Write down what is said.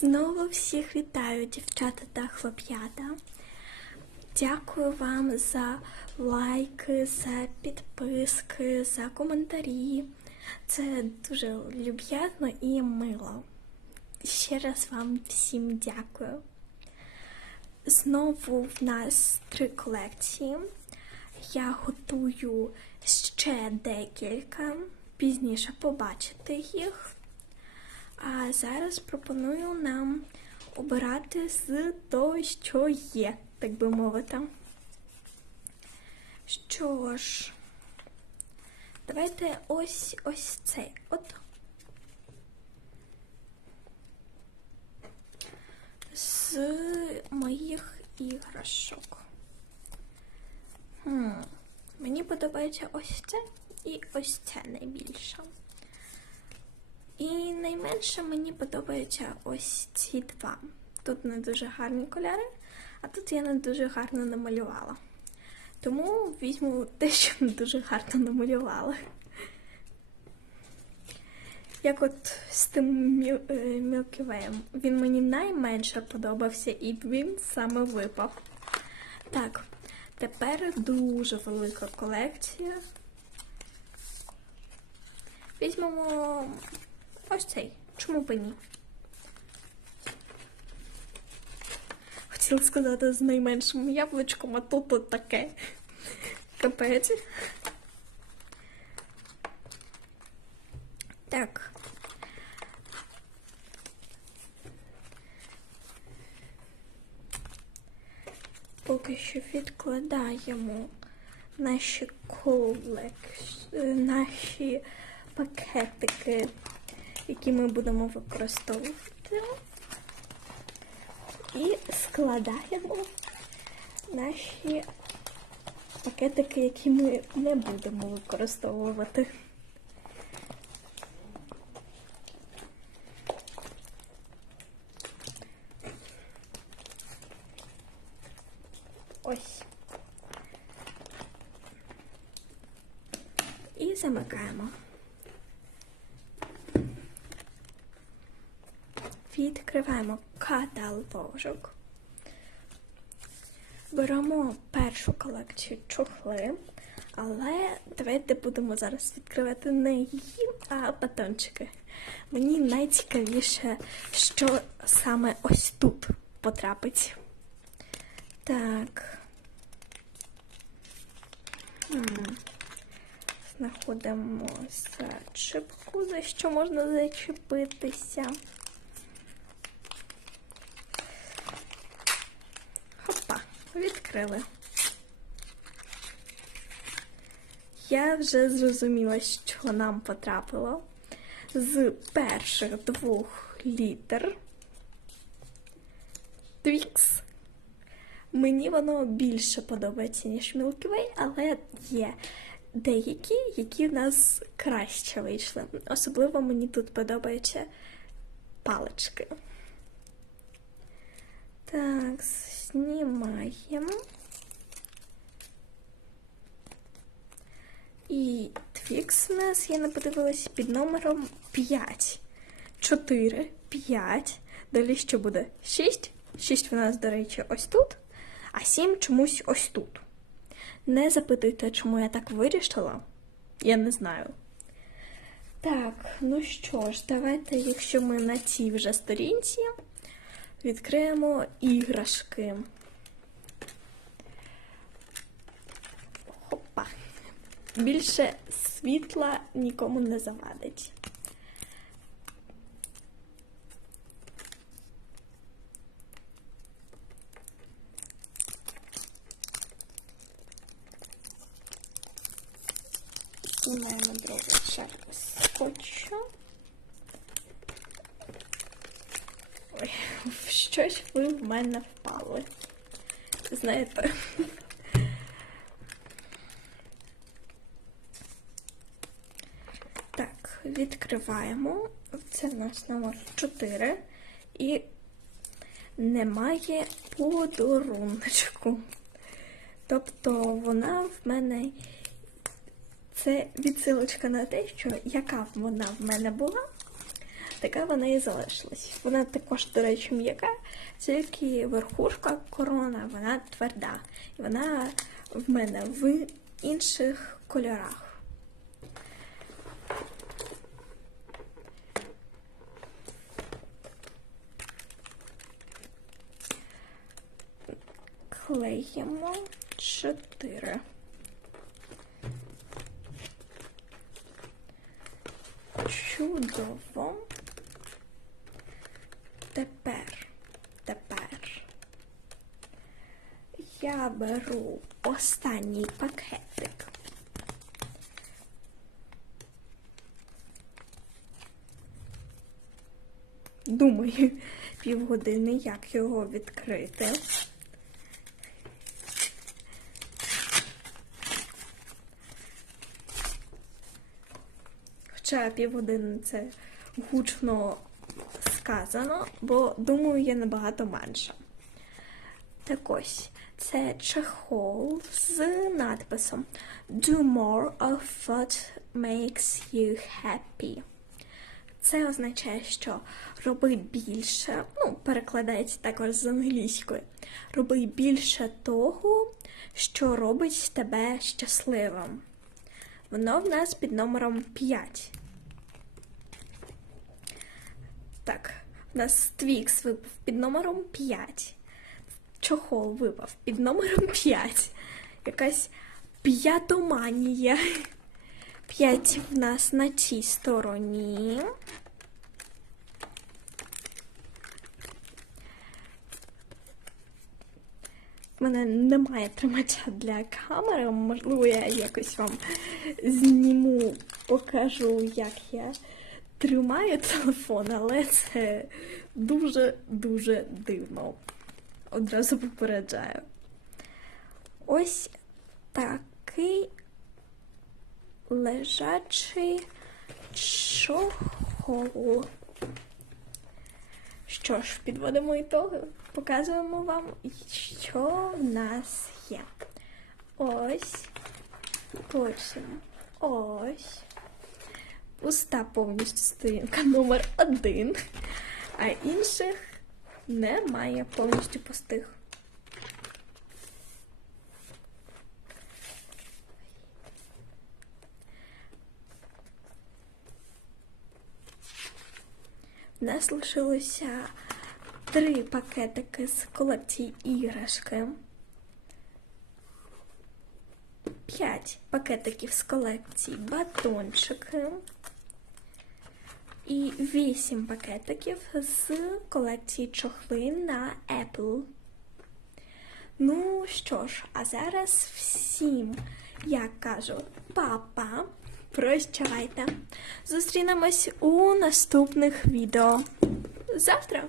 Знову всіх вітаю, дівчата та хлоп'ята. Дякую вам за лайки, за підписки, за коментарі. Це дуже люб'язно і мило. Ще раз вам всім дякую. Знову в нас три колекції. Я готую ще декілька. Пізніше побачите їх. А зараз пропоную нам обирати з того, що є, так би мовити. Що ж, давайте ось ось цей от. З моїх іграшок. Хм. Мені подобається ось це і ось це найбільше. І найменше мені подобаються ось ці два. Тут не дуже гарні кольори, а тут я не дуже гарно намалювала. Тому візьму те, що не дуже гарно намалювала. Як от з тим Міл- Milky Way. Він мені найменше подобався і він саме випав. Так, тепер дуже велика колекція. Візьмемо ось цей. Чому б ні? Хотіла сказати з найменшим яблучком, а тут от таке. Капець. Так. Поки що відкладаємо наші колекс... е, наші пакетики, які ми будемо використовувати. І складаємо наші пакетики, які ми не будемо використовувати. Ось. І замикаємо. Відкриваємо каталожок. Беремо першу колекцію чохли, але давайте будемо зараз відкривати не її, а батончики. Мені найцікавіше, що саме ось тут потрапить. Так. Знаходимо зачіпку, за що можна зачепитися. Хопа, відкрили. Я вже зрозуміла, що нам потрапило з перших двох літер. Твікс. Мені воно більше подобається, ніж Milky Way, але є деякі, які в нас краще вийшли. Особливо мені тут подобаються палички. Так, знімаємо. І твікс у нас, я не подивилась, під номером 5. 4, 5. Далі що буде? 6. 6 у нас, до речі, ось тут, а 7 чомусь ось тут. Не запитуйте, чому я так вирішила. Я не знаю. Так, ну що ж, давайте, якщо ми на цій вже сторінці, відкриємо іграшки. Хопа. Більше світла нікому не завадить. Знімаємо другу шарку скотчу. Ой, в щось ви в мене впали. Знаєте. Так, відкриваємо. Це у нас номер 4. І немає подаруночку. Тобто вона в мене це відсилочка на те, що яка вона в мене була, така вона і залишилась. Вона також, до речі, м'яка, тільки верхушка корона, вона тверда. І вона в мене в інших кольорах. Клеїмо чотири. Чудово. Тепер, тепер я беру останній пакетик. Думаю, півгодини, як його відкрити. Хоча півгодини це гучно сказано, бо думаю, є набагато менше. Так ось, це чехол з надписом Do more of what makes you happy. Це означає, що роби більше, ну, перекладається також з англійської. Роби більше того, що робить тебе щасливим. Воно в нас під номером 5. Так, у нас твікс випав під номером 5. Чохол випав під номером 5. Якась п'ятоманія. 5 в нас на цій стороні. У мене немає тримача для камери. Можливо, я якось вам зніму, покажу, як я тримаю телефон, але це дуже-дуже дивно. Одразу попереджаю. Ось такий лежачий чохол. Що ж, підводимо ітоги. Показуємо вам, що в нас є. Ось. Потім ось. Пуста повністю сторінка номер один. А інших немає повністю пустих. У нас лишилося три пакетики з колекції іграшки. П'ять пакетиків з колекції батончики. І вісім пакетиків з колекції чохли на Apple. Ну що ж, а зараз всім я кажу папа. Прощавайте. Зустрінемось у наступних відео завтра.